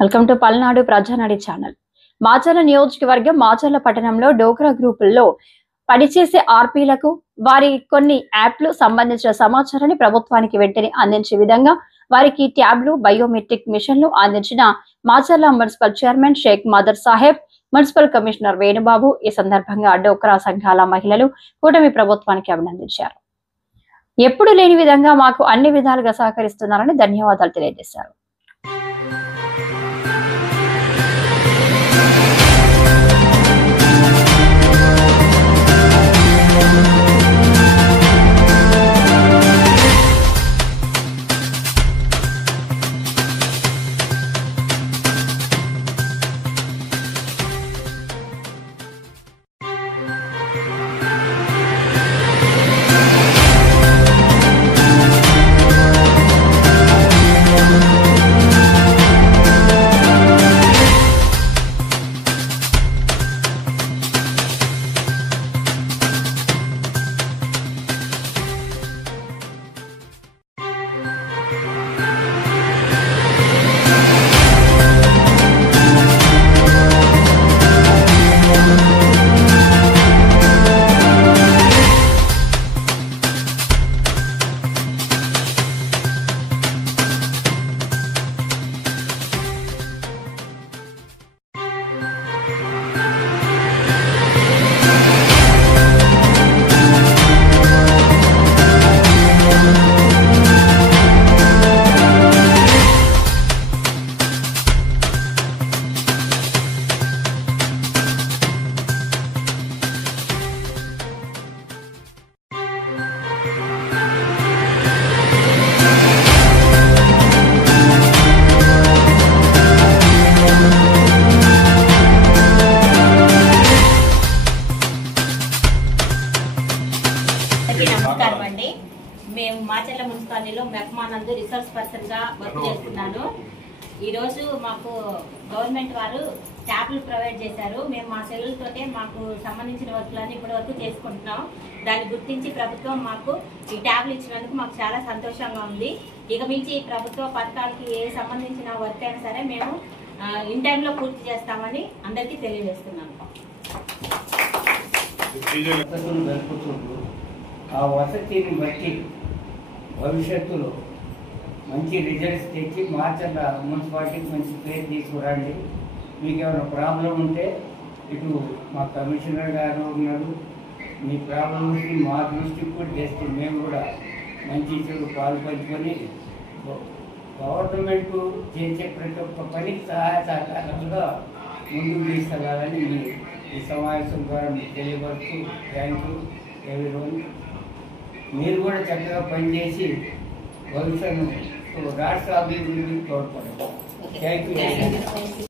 Welcome to Palnadu ప్రజానాడి channel. Macherla నియోజకవర్గం మాచర్ల పట్టణంలో డోక్రా గ్రూపుల్లో పనిచేసే ఆర్పీలకు వారి కొన్ని యాప్లు సంబంధించిన సమాచారాన్ని ప్రభుత్వానికి వెంటనే అందించే విధంగా వారికి ట్యాబ్లు, బయోమెట్రిక్ మిషన్లు అందించిన Macherla municipal chairman Shaik Madar Saheb, municipal commissioner Venubabu ఈ సందర్భంగా డోక్రా సంఘాల మహిళలు కూటమి ప్రభుత్వానికి అభినందించారు. ఎప్పుడు లేని విధంగా మాకు అన్ని విధాలుగా సహకరిస్తున్నారని ధన్యవాదాలు తెలియజేశారు. నమస్కారం అండి. మేము మాచర్ల మున్సిపాలిటీలో మెప్మానందు రిసోర్స్ పర్సన్ గా వర్క్ చేస్తున్నాను. ఈ రోజు మాకు గవర్నమెంట్ వారు ట్యాబ్లు ప్రొవైడ్ చేశారు. మేము మా సెల్లులతోటే మాకు సంబంధించిన వర్క్లన్నీ ఇప్పటి వరకు చేసుకుంటున్నాం. దాన్ని గుర్తించి ప్రభుత్వం మాకు ఈ ట్యాబ్లు ఇచ్చినందుకు మాకు చాలా సంతోషంగా ఉంది. ఇక మించి ఈ ప్రభుత్వ పథకాలకి ఏ సంబంధించిన వర్క్ అయినా సరే మేము ఇన్ టైంలో పూర్తి చేస్తామని అందరికీ తెలియజేస్తున్నాను. ఆ వసతిని బట్టి భవిష్యత్తులో మంచి రిజల్ట్స్ తెచ్చి మాచర్ల మున్సిపాలిటీకి మంచి పేరు తీసుకురండి. మీకు ఏమైనా ప్రాబ్లం ఉంటే ఇటు మా కమిషనర్ గారు ఉన్నారు, మీ ప్రాబ్లమ్స్ని మా దృష్టికి కూడా తెస్తే మేము కూడా మంచి చెడు పాల్పంచుకొని గవర్నమెంట్ చేసే ప్రతి ఒక్క పనికి సహాయ సహకారంగా ముందుకు తీసుకెళ్ళాలని ఈ సమావేశం ద్వారా మీకు తెలియపరుస్తూ థ్యాంక్ యూ ఎవరీవన్. మీరు కూడా చక్కగా పనిచేసి భవిష్యత్తు రాష్ట్ర అభివృద్ధికి తోడ్పడండి. Thank you.